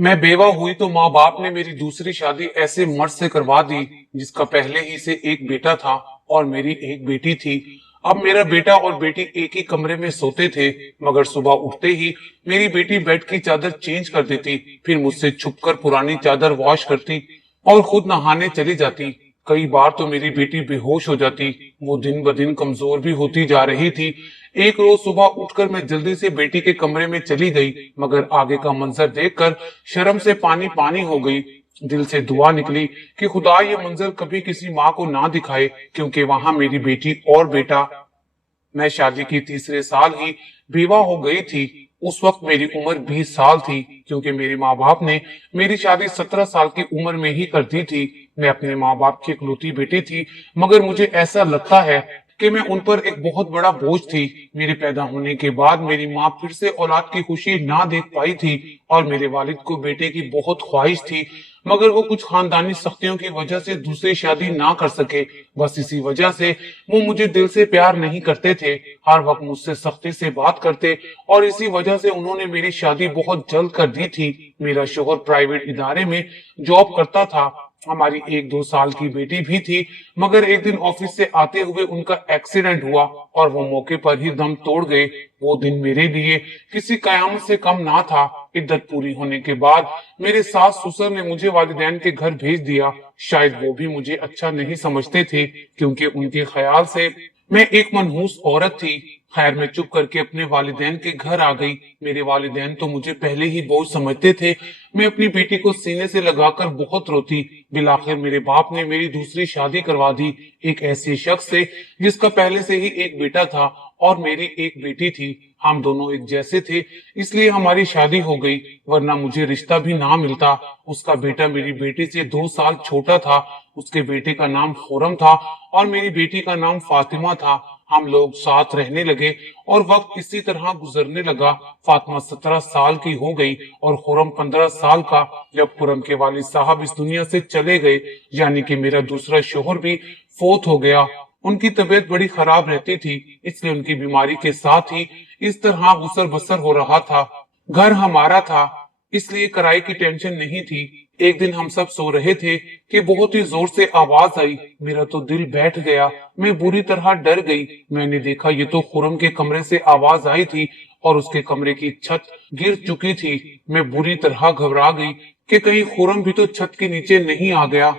मैं बेवा हुई तो माँ बाप ने मेरी दूसरी शादी ऐसे मर्द से करवा दी जिसका पहले ही से एक बेटा था और मेरी एक बेटी थी। अब मेरा बेटा और बेटी एक ही कमरे में सोते थे, मगर सुबह उठते ही मेरी बेटी बेड की चादर चेंज कर देती, फिर मुझसे छुपकर पुरानी चादर वॉश करती और खुद नहाने चली जाती। कई बार तो मेरी बेटी बेहोश हो जाती। वो दिन ब दिन कमजोर भी होती जा रही थी। एक रोज सुबह उठकर मैं जल्दी से बेटी के कमरे में चली गई, मगर आगे का मंजर देखकर शर्म से पानी पानी हो गई। दिल से दुआ निकली कि खुदा ये मंजर कभी किसी माँ को ना दिखाए, क्योंकि वहां मेरी बेटी और बेटा। मैं शादी की तीसरे साल ही बेवा हो गई थी। उस वक्त मेरी उम्र 20 साल थी, क्योंकि मेरे माँ बाप ने मेरी शादी 17 साल की उम्र में ही कर दी थी। मैं अपने माँ बाप की इकलौती बेटी थी, मगर मुझे ऐसा लगता है कि मैं उन पर एक बहुत बड़ा बोझ थी। मेरे पैदा होने के बाद मेरी माँ फिर से औलाद की खुशी ना देख पाई थी और मेरे वालिद को बेटे की बहुत ख्वाहिश थी, मगर वो कुछ खानदानी सख्तियों की वजह से दूसरी शादी ना कर सके। बस इसी वजह से वो मुझे दिल से प्यार नहीं करते थे, हर वक्त मुझसे सख्ती से बात करते और इसी वजह से उन्होंने मेरी शादी बहुत जल्द कर दी थी। मेरा शोहर प्राइवेट इदारे में जॉब करता था। हमारी 1-2 साल की बेटी भी थी, मगर एक दिन ऑफिस से आते हुए उनका एक्सीडेंट हुआ और वो मौके पर ही दम तोड़ गए। वो दिन मेरे लिए किसी कयामत से कम ना था। इद्दत पूरी होने के बाद मेरे सास ससुर ने मुझे वालिदैन के घर भेज दिया। शायद वो भी मुझे अच्छा नहीं समझते थे, क्योंकि उनके ख्याल से मैं एक मनहूस औरत थी। खैर, मैं चुप करके अपने वालिदैन के घर आ गई। मेरे वालिदैन तो मुझे पहले ही बोझ समझते थे। मैं अपनी बेटी को सीने से लगाकर बहुत रोती। बिलाखिर मेरे बाप ने मेरी दूसरी शादी करवा दी, एक ऐसे शख्स से जिसका पहले से ही एक बेटा था और मेरी एक बेटी थी। हम दोनों एक जैसे थे, इसलिए हमारी शादी हो गई, वरना मुझे रिश्ता भी ना मिलता। उसका बेटा मेरी बेटी से 2 साल छोटा था। उसके बेटे का नाम खुरम था और मेरी बेटी का नाम फातिमा था। हम लोग साथ रहने लगे और वक्त इसी तरह गुजरने लगा। फातिमा 17 साल की हो गई और खुरम 15 साल का, जब खुरम के वालिद साहब इस दुनिया से चले गए, यानी कि मेरा दूसरा शोहर भी फोत हो गया। उनकी तबीयत बड़ी खराब रहती थी, इसलिए उनकी बीमारी के साथ ही इस तरह गुसर बसर हो रहा था। घर हमारा था, इसलिए किराए की टेंशन नहीं थी। एक दिन हम सब सो रहे थे कि बहुत ही जोर से आवाज आई। मेरा तो दिल बैठ गया। मैं बुरी तरह डर गई। मैंने देखा ये तो खुरम के कमरे से आवाज आई थी और उसके कमरे की छत गिर चुकी थी। मैं बुरी तरह घबरा गई कि कहीं खुरम भी तो छत के नीचे नहीं आ गया।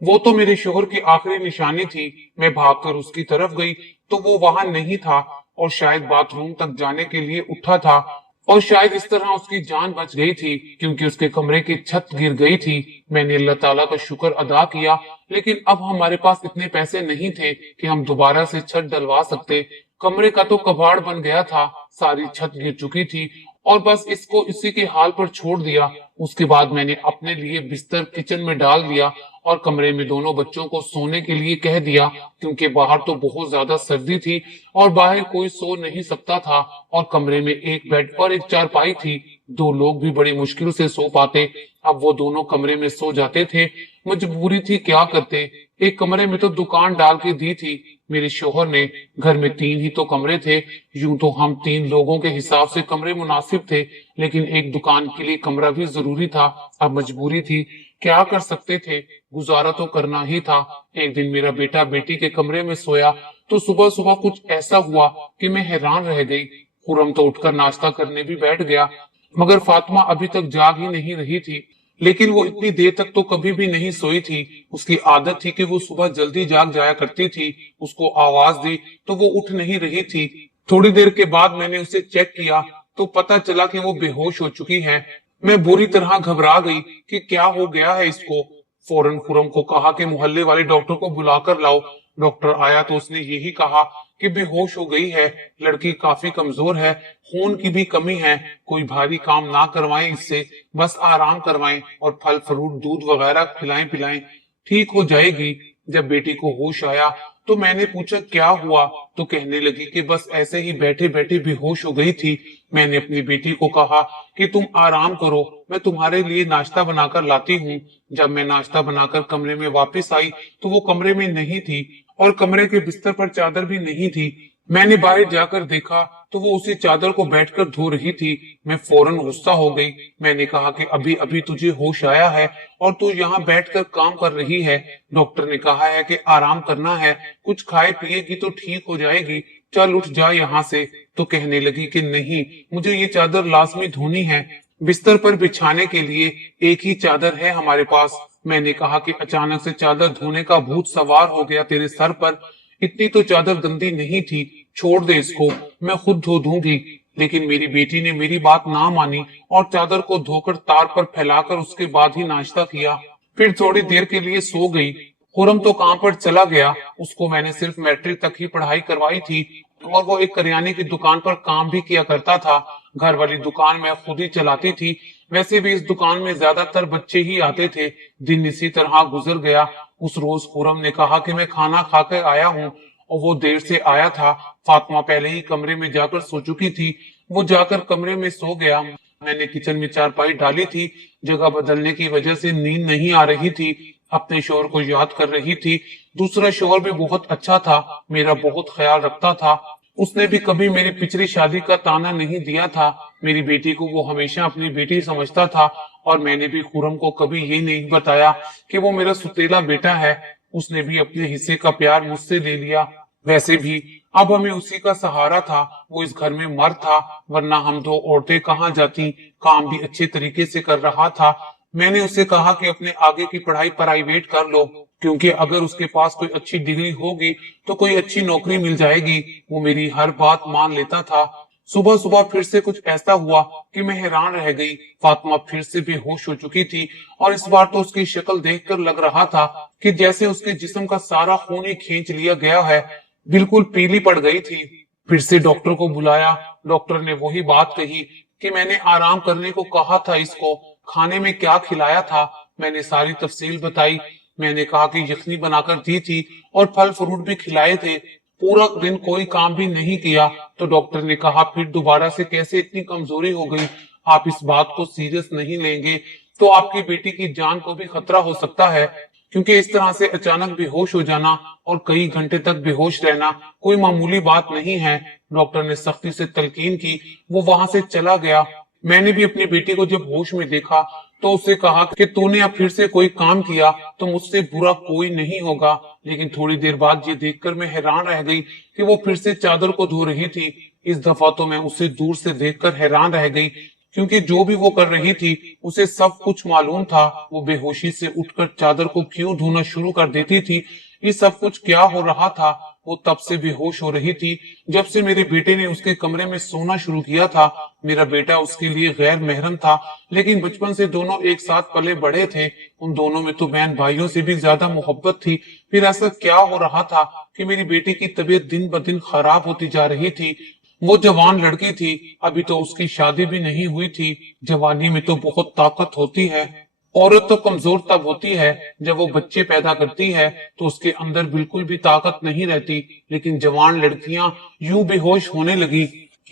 वो तो मेरे शोहर की आखिरी निशानी थी। मैं भागकर उसकी तरफ गई तो वो वहां नहीं था और शायद बाथरूम तक जाने के लिए उठा था, और शायद इस तरह उसकी जान बच गई थी, क्योंकि उसके कमरे की छत गिर गई थी। मैंने अल्लाह ताला का शुक्र अदा किया, लेकिन अब हमारे पास इतने पैसे नहीं थे कि हम दोबारा से छत डलवा सकते। कमरे का तो कबाड़ बन गया था, सारी छत गिर चुकी थी और बस इसको इसी के हाल पर छोड़ दिया। उसके बाद मैंने अपने लिए बिस्तर किचन में डाल दिया और कमरे में दोनों बच्चों को सोने के लिए कह दिया, क्योंकि बाहर तो बहुत ज्यादा सर्दी थी और बाहर कोई सो नहीं सकता था और कमरे में एक बेड और एक चारपाई थी। 2 लोग भी बड़ी मुश्किल से सो पाते। अब वो दोनों कमरे में सो जाते थे। मजबूरी थी, क्या करते। एक कमरे में तो दुकान डाल के दी थी मेरे शोहर ने। घर में 3 ही तो कमरे थे। यूं तो हम 3 लोगों के हिसाब से कमरे मुनासिब थे, लेकिन एक दुकान के लिए कमरा भी जरूरी था। अब मजबूरी थी, क्या कर सकते थे, गुजारा तो करना ही था। एक दिन मेरा बेटा बेटी के कमरे में सोया तो सुबह सुबह कुछ ऐसा हुआ कि मैं हैरान रह गई। खुरम तो उठकर नाश्ता करने भी बैठ गया, मगर फातिमा अभी तक जाग ही नहीं रही थी। लेकिन वो इतनी देर तक तो कभी भी नहीं सोई थी। उसकी आदत थी कि वो सुबह जल्दी जाग जाया करती थी। उसको आवाज दी तो वो उठ नहीं रही थी। थोड़ी देर के बाद मैंने उसे चेक किया तो पता चला कि वो बेहोश हो चुकी है। मैं बुरी तरह घबरा गई कि क्या हो गया है इसको। फौरन खुरम को कहा कि मोहल्ले वाले डॉक्टर को बुलाकर लाओ। डॉक्टर आया तो उसने यही कहा कि बेहोश हो गई है, लड़की काफी कमजोर है, खून की भी कमी है, कोई भारी काम ना करवाएं इससे, बस आराम करवाएं और फल फ्रूट दूध वगैरह खिलाएं पिलाएं, ठीक हो जाएगी। जब बेटी को होश आया तो मैंने पूछा क्या हुआ, तो कहने लगी कि बस ऐसे ही बैठे बैठे बेहोश हो गई थी। मैंने अपनी बेटी को कहा कि तुम आराम करो, मैं तुम्हारे लिए नाश्ता बनाकर लाती हूँ। जब मैं नाश्ता बनाकर कमरे में वापस आई तो वो कमरे में नहीं थी और कमरे के बिस्तर पर चादर भी नहीं थी। मैंने बाहर जाकर देखा तो वो उसी चादर को बैठकर धो रही थी। मैं फौरन गुस्सा हो गई। मैंने कहा कि अभी अभी तुझे होश आया है और तू यहाँ बैठकर काम कर रही है। डॉक्टर ने कहा है कि आराम करना है, कुछ खाए पिएगी तो ठीक हो जाएगी, चल उठ जा यहाँ से। तो कहने लगी कि नहीं, मुझे ये चादर लाजमी धोनी है, बिस्तर पर बिछाने के लिए एक ही चादर है हमारे पास। मैंने कहा कि अचानक से चादर धोने का भूत सवार हो गया तेरे सर पर। इतनी तो चादर गंदी नहीं थी, छोड़ दे इसको, मैं खुद धो दूंगी। लेकिन मेरी बेटी ने मेरी बात ना मानी और चादर को धोकर तार पर फैलाकर उसके बाद ही नाश्ता किया। फिर थोड़ी देर के लिए सो गई। खुरम तो काम पर चला गया। उसको मैंने सिर्फ मैट्रिक तक ही पढ़ाई करवाई थी और वो एक करियाने की दुकान पर काम भी किया करता था। घर वाली दुकान मैं खुद ही चलाती थी। वैसे भी इस दुकान में ज्यादातर बच्चे ही आते थे। दिन इसी तरह गुजर गया। उस रोज खुरम ने कहा कि मैं खाना खाकर आया हूँ और वो देर से आया था। फातिमा पहले ही कमरे में जाकर सो चुकी थी। वो जाकर कमरे में सो गया। मैंने किचन में चारपाई डाली थी। जगह बदलने की वजह से नींद नहीं आ रही थी। अपने शोहर को याद कर रही थी। दूसरा शोहर भी बहुत अच्छा था, मेरा बहुत ख्याल रखता था। उसने भी कभी मेरी पिछली शादी का ताना नहीं दिया था। मेरी बेटी को वो हमेशा अपनी बेटी समझता था और मैंने भी खुरम को कभी ये नहीं बताया कि वो मेरा सुतेला बेटा है। उसने भी अपने हिस्से का प्यार मुझसे ले लिया। वैसे भी अब हमें उसी का सहारा था। वो इस घर में मर्द था, वरना हम दो औरतें कहाँ जाती। काम भी अच्छे तरीके से कर रहा था। मैंने उसे कहा कि अपने आगे की पढ़ाई प्राइवेट कर लो, क्योंकि अगर उसके पास कोई अच्छी डिग्री होगी तो कोई अच्छी नौकरी मिल जाएगी। वो मेरी हर बात मान लेता था। सुबह सुबह फिर से कुछ ऐसा हुआ कि मैं हैरान रह गई। फातिमा फिर से बेहोश हो चुकी थी और इस बार तो उसकी शक्ल देखकर लग रहा था कि जैसे उसके जिस्म का सारा खून ही खींच लिया गया है। बिल्कुल पीली पड़ गई थी। फिर से डॉक्टर को बुलाया। डॉक्टर ने वही बात कही कि मैंने आराम करने को कहा था इसको, खाने में क्या खिलाया था। मैंने सारी तफसील बताई। मैंने कहा कि यखनी बनाकर दी थी और फल फ्रूट भी खिलाए थे। पूरा दिन कोई काम भी नहीं किया। तो डॉक्टर ने कहा फिर दोबारा से कैसे इतनी कमजोरी हो गई। आप इस बात को सीरियस नहीं लेंगे तो आपकी बेटी की जान को भी खतरा हो सकता है, क्योंकि इस तरह से अचानक बेहोश हो जाना और कई घंटे तक बेहोश रहना कोई मामूली बात नहीं है। डॉक्टर ने सख्ती से तलकीन की। वो वहां से चला गया। मैंने भी अपनी बेटी को जब होश में देखा तो उससे कहा कि तूने अब फिर से कोई काम किया तो मुझसे बुरा कोई नहीं होगा। लेकिन थोड़ी देर बाद ये देखकर मैं हैरान रह गई कि वो फिर से चादर को धो रही थी। इस दफा तो मैं उसे दूर से देखकर हैरान रह गई, क्योंकि जो भी वो कर रही थी उसे सब कुछ मालूम था। वो बेहोशी से उठकर चादर को क्यों धोना शुरू कर देती थी। ये सब कुछ क्या हो रहा था। वो तब से बेहोश हो रही थी जब से मेरे बेटे ने उसके कमरे में सोना शुरू किया था। मेरा बेटा उसके लिए गैर महरम था, लेकिन बचपन से दोनों एक साथ पले बढ़े थे। उन दोनों में तो बहन भाइयों से भी ज्यादा मोहब्बत थी। फिर ऐसा क्या हो रहा था कि मेरी बेटी की तबीयत दिन ब दिन खराब होती जा रही थी। वो जवान लड़की थी, अभी तो उसकी शादी भी नहीं हुई थी। जवानी में तो बहुत ताकत होती है। औरत तो कमजोर तब होती है जब वो बच्चे पैदा करती है, तो उसके अंदर बिल्कुल भी ताकत नहीं रहती। लेकिन जवान लड़कियां यूं बेहोश होने लगी।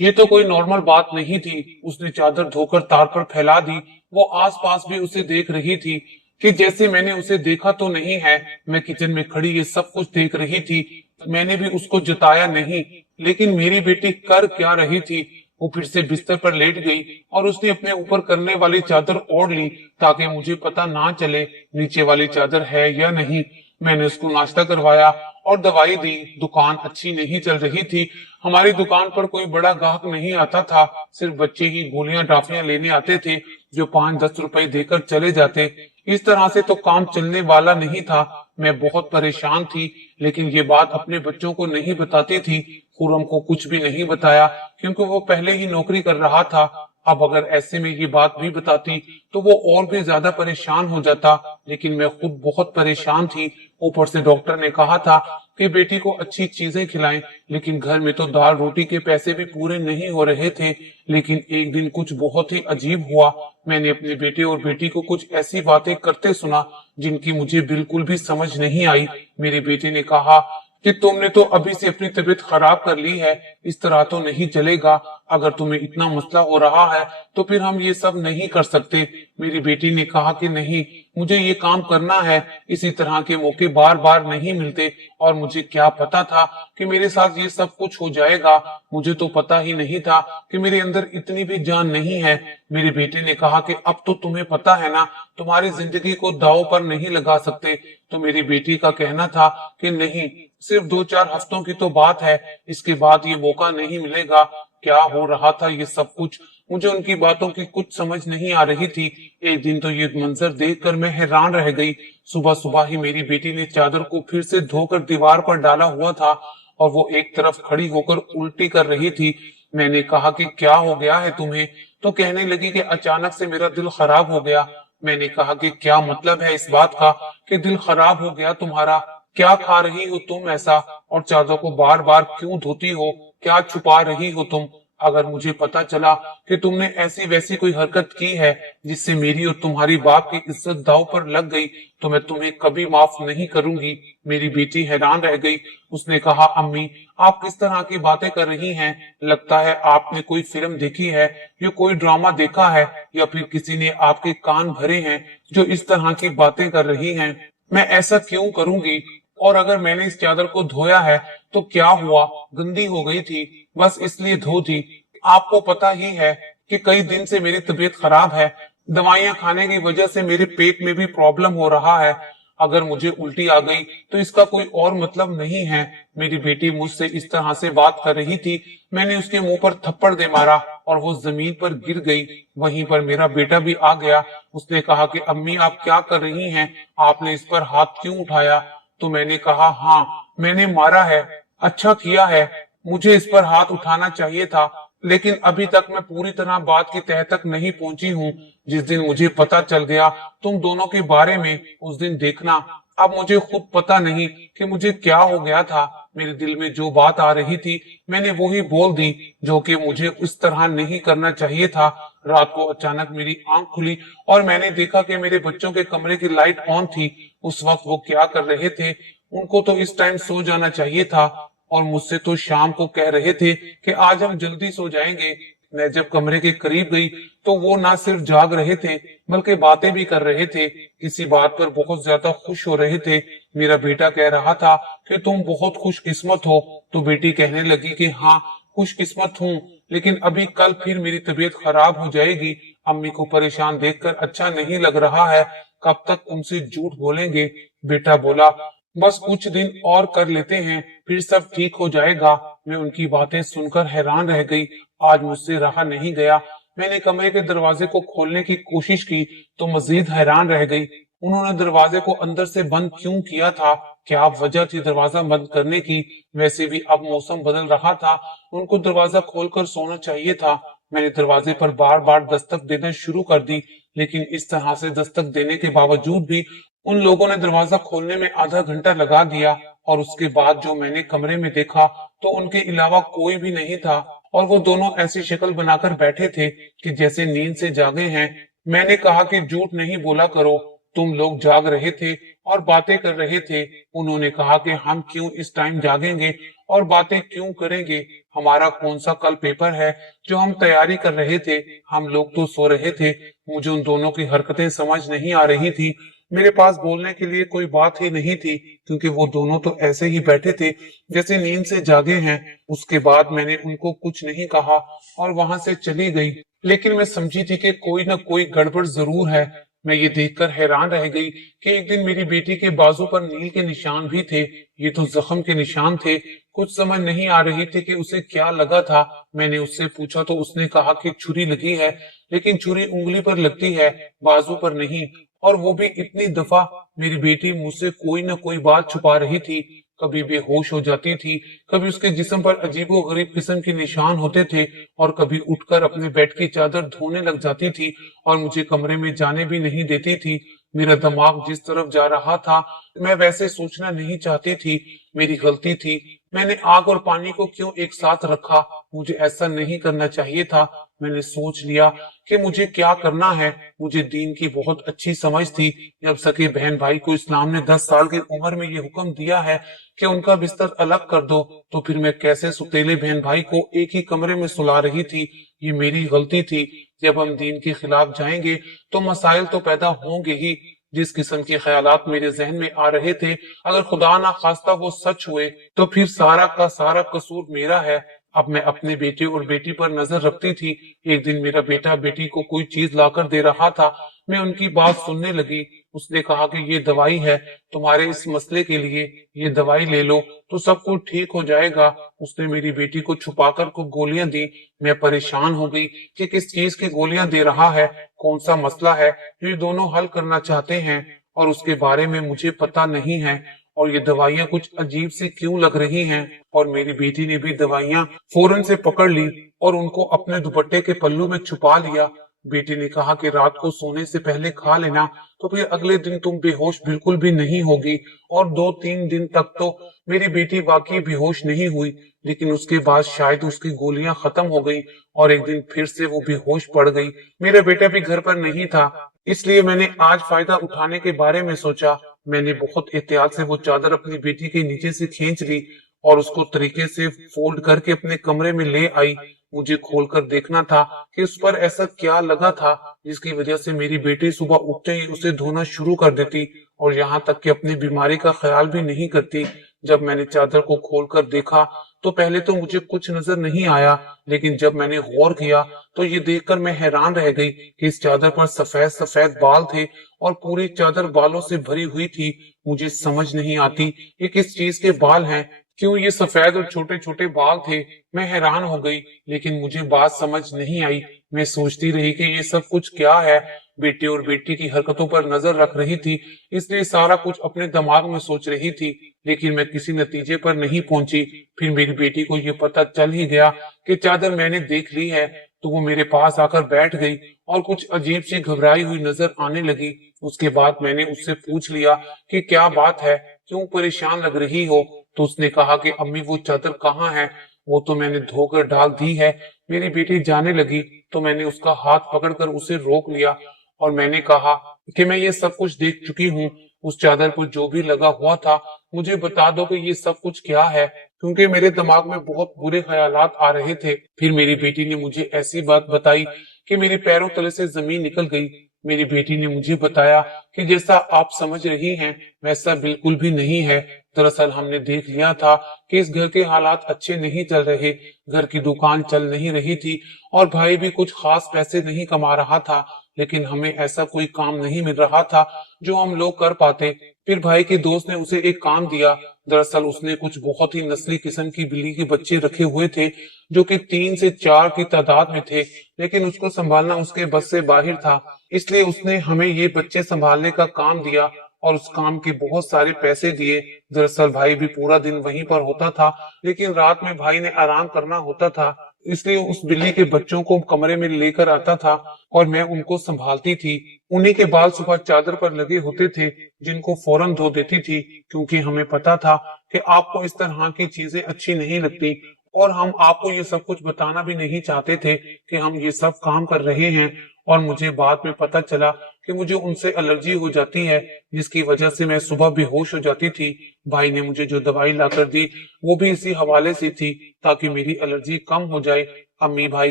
ये तो कोई नॉर्मल बात नहीं थी। उसने चादर धोकर तार पर फैला दी। वो आसपास भी उसे देख रही थी कि जैसे मैंने उसे देखा तो नहीं है। मैं किचन में खड़ी ये सब कुछ देख रही थी। मैंने भी उसको जताया नहीं। लेकिन मेरी बेटी कर क्या रही थी। वो फिर से बिस्तर पर लेट गई और उसने अपने ऊपर करने वाली चादर ओढ़ ली ताकि मुझे पता ना चले नीचे वाली चादर है या नहीं। मैंने उसको नाश्ता करवाया और दवाई दी। दुकान अच्छी नहीं चल रही थी। हमारी दुकान पर कोई बड़ा ग्राहक नहीं आता था। सिर्फ बच्चे ही गोलियां टॉफियां लेने आते थे, जो 5-10 रुपए देकर चले जाते। इस तरह से तो काम चलने वाला नहीं था। मैं बहुत परेशान थी, लेकिन ये बात अपने बच्चों को नहीं बताती थी। खुरम को कुछ भी नहीं बताया, क्योंकि वो पहले ही नौकरी कर रहा था। अब अगर ऐसे में ये बात भी बताती तो वो और भी ज्यादा परेशान हो जाता। लेकिन मैं खुद बहुत परेशान थी। ऊपर से डॉक्टर ने कहा था कि बेटी को अच्छी चीजें खिलाएं, लेकिन घर में तो दाल रोटी के पैसे भी पूरे नहीं हो रहे थे। लेकिन एक दिन कुछ बहुत ही अजीब हुआ। मैंने अपने बेटे और बेटी को कुछ ऐसी बातें करते सुना जिनकी मुझे बिल्कुल भी समझ नहीं आई। मेरे बेटे ने कहा कि तुमने तो अभी से अपनी तबीयत खराब कर ली है, इस तरह तो नहीं चलेगा। अगर तुम्हें इतना मसला हो रहा है तो फिर हम ये सब नहीं कर सकते। मेरी बेटी ने कहा कि नहीं, मुझे ये काम करना है। इसी तरह के मौके बार बार नहीं मिलते और मुझे क्या पता था कि मेरे साथ ये सब कुछ हो जाएगा। मुझे तो पता ही नहीं था कि मेरे अंदर इतनी भी जान नहीं है। मेरे बेटे ने कहा कि अब तो तुम्हें पता है ना, तुम्हारी जिंदगी को दांव पर नहीं लगा सकते। तो मेरी बेटी का कहना था कि नहीं, सिर्फ 2-4 हफ्तों की तो बात है, इसके बाद ये मौका नहीं मिलेगा। क्या हो रहा था ये सब कुछ, मुझे उनकी बातों की कुछ समझ नहीं आ रही थी। एक दिन तो ये मंजर देखकर मैं हैरान रह गई। सुबह सुबह ही मेरी बेटी ने चादर को फिर से धोकर दीवार पर डाला हुआ था और वो एक तरफ खड़ी होकर उल्टी कर रही थी। मैंने कहा कि क्या हो गया है तुम्हें? तो कहने लगी कि अचानक से मेरा दिल खराब हो गया। मैंने कहा कि क्या मतलब है इस बात का कि दिल खराब हो गया तुम्हारा? क्या खा रही हो तुम ऐसा, और चादर को बार बार क्यों धोती हो? क्या छुपा रही हो तुम? अगर मुझे पता चला कि तुमने ऐसी वैसी कोई हरकत की है जिससे मेरी और तुम्हारी बाप की इज्जत दांव पर लग गई, तो मैं तुम्हें कभी माफ नहीं करूंगी। मेरी बेटी हैरान रह गई। उसने कहा, अम्मी, आप किस तरह की बातें कर रही हैं? लगता है आपने कोई फिल्म देखी है या कोई ड्रामा देखा है, या फिर किसी ने आपके कान भरे हैं जो इस तरह की बातें कर रही हैं। मैं ऐसा क्यों करूंगी? और अगर मैंने इस चादर को धोया है तो क्या हुआ? गंदी हो गई थी, बस इसलिए धो दी। आपको पता ही है कि कई दिन से मेरी तबीयत खराब है। दवाइयां खाने की वजह से मेरे पेट में भी प्रॉब्लम हो रहा है। अगर मुझे उल्टी आ गई तो इसका कोई और मतलब नहीं है। मेरी बेटी मुझसे इस तरह से बात कर रही थी। मैंने उसके मुंह पर थप्पड़ दे मारा और वो जमीन पर गिर गई। वहीं पर मेरा बेटा भी आ गया। उसने कहा कि अम्मी, आप क्या कर रही हैं? आपने इस पर हाथ क्यों उठाया? तो मैंने कहा, हाँ, मैंने मारा है। अच्छा किया है, मुझे इस पर हाथ उठाना चाहिए था, लेकिन अभी तक मैं पूरी तरह बात की तह तक नहीं पहुंची हूँ। जिस दिन मुझे पता चल गया तुम दोनों के बारे में, उस दिन देखना। अब मुझे खुद पता नहीं कि मुझे क्या हो गया था। मेरे दिल में जो बात आ रही थी मैंने वो ही बोल दी, जो कि मुझे उस तरह नहीं करना चाहिए था। रात को अचानक मेरी आंख खुली और मैंने देखा कि मेरे बच्चों के कमरे की लाइट ऑन थी। उस वक्त वो क्या कर रहे थे? उनको तो इस टाइम सो जाना चाहिए था और मुझसे तो शाम को कह रहे थे कि आज हम जल्दी सो जाएंगे। मैं जब कमरे के करीब गई तो वो ना सिर्फ जाग रहे थे बल्कि बातें भी कर रहे थे। किसी बात पर बहुत ज्यादा खुश हो रहे थे। मेरा बेटा कह रहा था कि तुम बहुत खुशकिस्मत हो। तो बेटी कहने लगी कि हाँ, खुशकिस्मत हूँ, लेकिन अभी कल फिर मेरी तबीयत खराब हो जाएगी। अम्मी को परेशान देखकर अच्छा नहीं लग रहा है। कब तक उनसे झूठ बोलेंगे? बेटा बोला, बस कुछ दिन और कर लेते हैं, फिर सब ठीक हो जाएगा। मैं उनकी बातें सुनकर हैरान रह गई। आज मुझसे रहा नहीं गया। मैंने कमरे के दरवाजे को खोलने की कोशिश की तो मजीद हैरान रह गई। उन्होंने दरवाजे को अंदर से बंद क्यों किया था? क्या वजह थी दरवाजा बंद करने की? वैसे भी अब मौसम बदल रहा था, उनको दरवाजा खोलकर सोना चाहिए था। मैंने दरवाजे पर बार बार दस्तक देना शुरू कर दी, लेकिन इस तरह से दस्तक देने के बावजूद भी उन लोगों ने दरवाजा खोलने में आधा घंटा लगा दिया। और उसके बाद जो मैंने कमरे में देखा तो उनके अलावा कोई भी नहीं था और वो दोनों ऐसी शक्ल बनाकर बैठे थे कि जैसे नींद से जागे हैं। मैंने कहा कि झूठ नहीं बोला करो, तुम लोग जाग रहे थे और बातें कर रहे थे। उन्होंने कहा कि हम क्यों इस टाइम जागेंगे और बातें क्यों करेंगे? हमारा कौन सा कल पेपर है जो हम तैयारी कर रहे थे? हम लोग तो सो रहे थे। मुझे उन दोनों की हरकतें समझ नहीं आ रही थी। मेरे पास बोलने के लिए कोई बात ही नहीं थी, क्योंकि वो दोनों तो ऐसे ही बैठे थे जैसे नींद से जागे हैं। उसके बाद मैंने उनको कुछ नहीं कहा और वहां से चली गई, लेकिन मैं समझी थी कि कोई ना कोई गड़बड़ जरूर है। मैं ये देखकर हैरान रह गई कि एक दिन मेरी बेटी के बाजू पर नील के निशान भी थे। ये तो जख्म के निशान थे। कुछ समझ नहीं आ रही थी कि उसे क्या लगा था। मैंने उससे पूछा तो उसने कहा कि छुरी लगी है, लेकिन छुरी उंगली पर लगती है, बाजू पर नहीं। और वो भी इतनी दफा। मेरी बेटी मुझसे कोई ना कोई बात छुपा रही थी। कभी बेहोश हो जाती थी, कभी उसके जिस्म पर अजीबो गरीब किस्म के निशान होते थे, और कभी उठकर अपने बेड की चादर धोने लग जाती थी और मुझे कमरे में जाने भी नहीं देती थी। मेरा दिमाग जिस तरफ जा रहा था मैं वैसे सोचना नहीं चाहती थी। मेरी गलती थी। मैंने आग और पानी को क्यों एक साथ रखा? मुझे ऐसा नहीं करना चाहिए था। मैंने सोच लिया कि मुझे क्या करना है। मुझे दीन की बहुत अच्छी समझ थी। जब सके बहन भाई को इस्लाम ने 10 साल की उम्र में ये हुक्म दिया है कि उनका बिस्तर अलग कर दो, तो फिर मैं कैसे सुतेले बहन भाई को एक ही कमरे में सुला रही थी? ये मेरी गलती थी। जब हम दीन के खिलाफ जाएंगे तो मसाइल तो पैदा होंगे ही। जिस किस्म के ख्यालात मेरे जहन में आ रहे थे, अगर खुदा ना खास्ता वो सच हुए तो फिर सारा का सारा कसूर मेरा है। अब मैं अपने बेटे और बेटी पर नजर रखती थी। एक दिन मेरा बेटा बेटी को कोई चीज लाकर दे रहा था। मैं उनकी बात सुनने लगी। उसने कहा कि ये दवाई है तुम्हारे इस मसले के लिए, ये दवाई ले लो तो सब कुछ ठीक हो जाएगा। उसने मेरी बेटी को छुपाकर कुछ गोलियां दी। मैं परेशान हो गई कि किस चीज की गोलियां दे रहा है, कौन सा मसला है जो ये दोनों हल करना चाहते हैं और उसके बारे में मुझे पता नहीं है। और ये दवाइयां कुछ अजीब सी क्यों लग रही हैं। और मेरी बेटी ने भी दवाइयां फौरन से पकड़ ली और उनको अपने दुपट्टे के पल्लू में छुपा लिया। बेटी ने कहा कि रात को सोने से पहले खा लेना तो फिर अगले दिन तुम बेहोश बिल्कुल भी नहीं होगी। और 2-3 दिन तक तो मेरी बेटी वाकई बेहोश नहीं हुई, लेकिन उसके बाद शायद उसकी गोलियां खत्म हो गई और एक दिन फिर से वो बेहोश पड़ गई। मेरा बेटा भी घर पर नहीं था, इसलिए मैंने आज फायदा उठाने के बारे में सोचा। मैंने बहुत एहतियात से वो चादर अपनी बेटी के नीचे से खींच ली और उसको तरीके से फोल्ड करके अपने कमरे में ले आई। मुझे खोलकर देखना था कि उस पर ऐसा क्या लगा था जिसकी वजह से मेरी बेटी सुबह उठते ही उसे धोना शुरू कर देती और यहाँ तक कि अपनी बीमारी का ख्याल भी नहीं करती। जब मैंने चादर को खोलकर देखा तो पहले तो मुझे कुछ नजर नहीं आया, लेकिन जब मैंने गौर किया तो ये देखकर मैं हैरान रह गई कि इस चादर पर सफेद सफेद बाल थे और पूरी चादर बालों से भरी हुई थी। मुझे समझ नहीं आती ये किस चीज के बाल हैं, क्यों ये सफेद और छोटे छोटे बाल थे। मैं हैरान हो गई, लेकिन मुझे बात समझ नहीं आई। मैं सोचती रही कि ये सब कुछ क्या है। बेटे और बेटी की हरकतों पर नजर रख रही थी, इसलिए सारा कुछ अपने दिमाग में सोच रही थी, लेकिन मैं किसी नतीजे पर नहीं पहुंची। फिर मेरी बेटी को ये पता चल ही गया कि चादर मैंने देख ली है, तो वो मेरे पास आकर बैठ गई और कुछ अजीब सी घबराई हुई नजर आने लगी। उसके बाद मैंने उससे पूछ लिया कि क्या बात है, क्यों परेशान लग रही हो। तो उसने कहा कि अम्मी वो चादर कहाँ है, वो तो मैंने धोकर डाल दी है। मेरी बेटी जाने लगी तो मैंने उसका हाथ पकड़कर उसे रोक लिया और मैंने कहा कि मैं ये सब कुछ देख चुकी हूँ। उस चादर पर जो भी लगा हुआ था, मुझे बता दो कि ये सब कुछ क्या है, क्योंकि मेरे दिमाग में बहुत बुरे ख्यालात आ रहे थे। फिर मेरी बेटी ने मुझे ऐसी बात बताई कि मेरे पैरों तले से जमीन निकल गई। मेरी बेटी ने मुझे बताया कि जैसा आप समझ रही हैं वैसा बिल्कुल भी नहीं है। दरअसल हमने देख लिया था कि इस घर के हालात अच्छे नहीं चल रहे, घर की दुकान चल नहीं रही थी और भाई भी कुछ खास पैसे नहीं कमा रहा था, लेकिन हमें ऐसा कोई काम नहीं मिल रहा था जो हम लोग कर पाते। फिर भाई के दोस्त ने उसे एक काम दिया। दरअसल उसने कुछ बहुत ही नस्ली किस्म की बिल्ली के बच्चे रखे हुए थे जो कि 3 से 4 की तादाद में थे, लेकिन उसको संभालना उसके बस से बाहर था। इसलिए उसने हमें ये बच्चे संभालने का काम दिया और उस काम के बहुत सारे पैसे दिए। दरअसल भाई भी पूरा दिन वहीं पर होता था, लेकिन रात में भाई ने आराम करना होता था, इसलिए उस बिल्ली के बच्चों को कमरे में लेकर आता था और मैं उनको संभालती थी। उन्हीं के बाल सुबह चादर पर लगे होते थे, जिनको फौरन धो देती थी, क्योंकि हमें पता था कि आपको इस तरह की चीजें अच्छी नहीं लगती और हम आपको ये सब कुछ बताना भी नहीं चाहते थे कि हम ये सब काम कर रहे हैं। और मुझे बाद में पता चला कि मुझे उनसे एलर्जी हो जाती है, जिसकी वजह से मैं सुबह बेहोश हो जाती थी। भाई ने मुझे जो दवाई लाकर दी वो भी इसी हवाले से थी, ताकि मेरी एलर्जी कम हो जाए। अम्मी भाई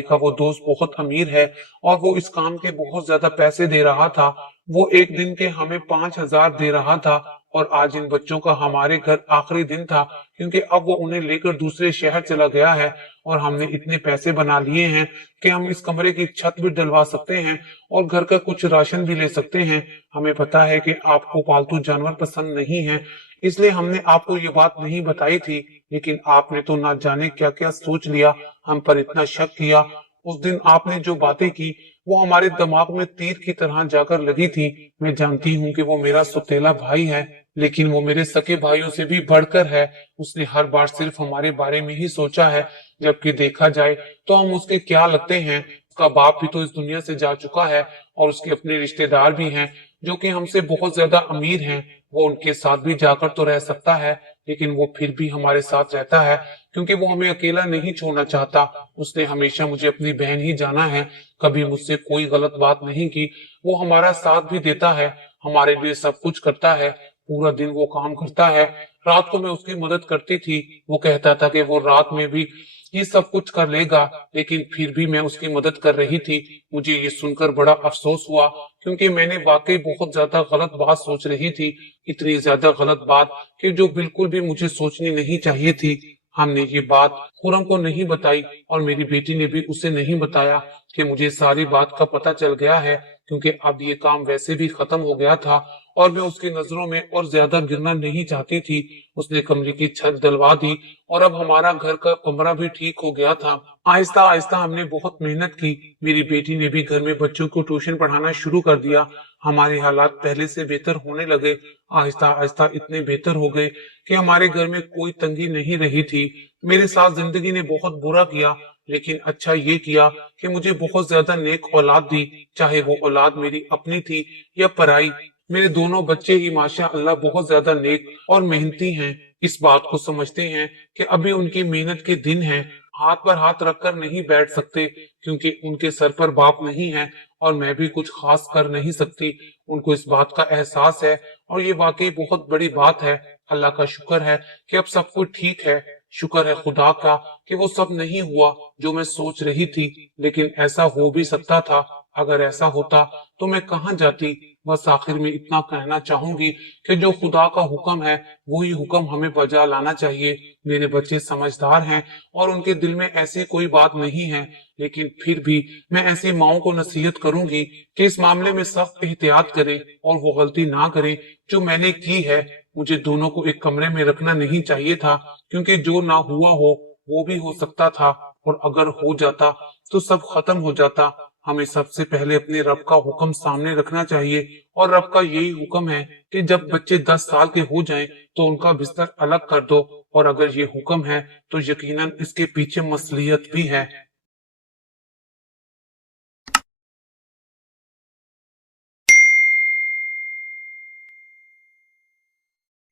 का वो दोस्त बहुत अमीर है और वो इस काम के बहुत ज्यादा पैसे दे रहा था। वो एक दिन के हमें 5,000 दे रहा था और आज इन बच्चों का हमारे घर आखिरी दिन था, क्योंकि अब वो उन्हें लेकर दूसरे शहर चला गया है और हमने इतने पैसे बना लिए हैं कि हम इस कमरे की छत भी डलवा सकते हैं और घर का कुछ राशन भी ले सकते हैं। हमें पता है कि आपको पालतू जानवर पसंद नहीं है, इसलिए हमने आपको ये बात नहीं बताई थी, लेकिन आपने तो ना जाने क्या क्या सोच लिया, हम पर इतना शक किया। उस दिन आपने जो बातें की वो हमारे दिमाग में तीर की तरह जाकर लगी थी। मैं जानती हूँ कि वो मेरा सौतेला भाई है, लेकिन वो मेरे सके भाइयों से भी बढ़कर है। उसने हर बार सिर्फ हमारे बारे में ही सोचा है, जबकि देखा जाए तो हम उसके क्या लगते हैं। उसका बाप भी तो इस दुनिया से जा चुका है और उसके अपने रिश्तेदार भी हैं जो कि हमसे बहुत ज्यादा अमीर हैं। वो उनके साथ भी जाकर तो रह सकता है, लेकिन वो फिर भी हमारे साथ रहता है क्योंकि वो हमें अकेला नहीं छोड़ना चाहता। उसने हमेशा मुझे अपनी बहन ही जाना है, कभी मुझसे कोई गलत बात नहीं की। वो हमारा साथ भी देता है, हमारे लिए सब कुछ करता है, पूरा दिन वो काम करता है। रात को मैं उसकी मदद करती थी। वो कहता था कि वो रात में भी ये सब कुछ कर लेगा, लेकिन फिर भी मैं उसकी मदद कर रही थी। मुझे ये सुनकर बड़ा अफसोस हुआ, क्योंकि मैंने वाकई बहुत ज्यादा गलत बात सोच रही थी। इतनी ज्यादा गलत बात कि जो बिल्कुल भी मुझे सोचनी नहीं चाहिए थी। हमने ये बात खुरम को नहीं बताई और मेरी बेटी ने भी उसे नहीं बताया कि मुझे सारी बात का पता चल गया है, क्योंकि अब ये काम वैसे भी खत्म हो गया था और मैं उसकी नजरों में और ज्यादा गिरना नहीं चाहती थी। उसने कमरे की छत डलवा दी और अब हमारा घर का कमरा भी ठीक हो गया था। आहिस्ता आहिस्ता हमने बहुत मेहनत की। मेरी बेटी ने भी घर में बच्चों को ट्यूशन पढ़ाना शुरू कर दिया। हमारे हालात पहले से बेहतर होने लगे। आहिस्ता आहिस्ता इतने बेहतर हो गए कि हमारे घर में कोई तंगी नहीं रही थी। मेरे साथ जिंदगी ने बहुत बुरा किया, लेकिन अच्छा ये किया कि मुझे बहुत ज्यादा नेक औलाद दी, चाहे वो औलाद मेरी अपनी थी या पराई। मेरे दोनों बच्चे ही माशा अल्लाह बहुत ज्यादा नेक और मेहनती हैं। इस बात को समझते हैं कि अभी उनकी मेहनत के दिन हैं। हाथ पर हाथ रखकर नहीं बैठ सकते, क्योंकि उनके सर पर बाप नहीं है और मैं भी कुछ खास कर नहीं सकती। उनको इस बात का एहसास है और ये वाकई बहुत बड़ी बात है। अल्लाह का शुक्र है कि अब सब कुछ ठीक है। शुक्र है खुदा का कि वो सब नहीं हुआ जो मैं सोच रही थी, लेकिन ऐसा हो भी सकता था। अगर ऐसा होता तो मैं कहाँ जाती। बस आखिर में इतना कहना चाहूंगी कि जो खुदा का हुक्म है वही हुक्म हमें बजा लाना चाहिए। मेरे बच्चे समझदार हैं और उनके दिल में ऐसी कोई बात नहीं है, लेकिन फिर भी मैं ऐसी माओं को नसीहत करूंगी कि इस मामले में सख्त एहतियात करें और वो गलती ना करें जो मैंने की है। मुझे दोनों को एक कमरे में रखना नहीं चाहिए था, क्योंकि जो ना हुआ हो वो भी हो सकता था, और अगर हो जाता तो सब खत्म हो जाता। हमें सबसे पहले अपने रब का हुक्म सामने रखना चाहिए, और रब का यही हुक्म है कि जब बच्चे 10 साल के हो जाएं तो उनका बिस्तर अलग कर दो। और अगर ये हुक्म है तो यकीनन इसके पीछे मसलियत भी है।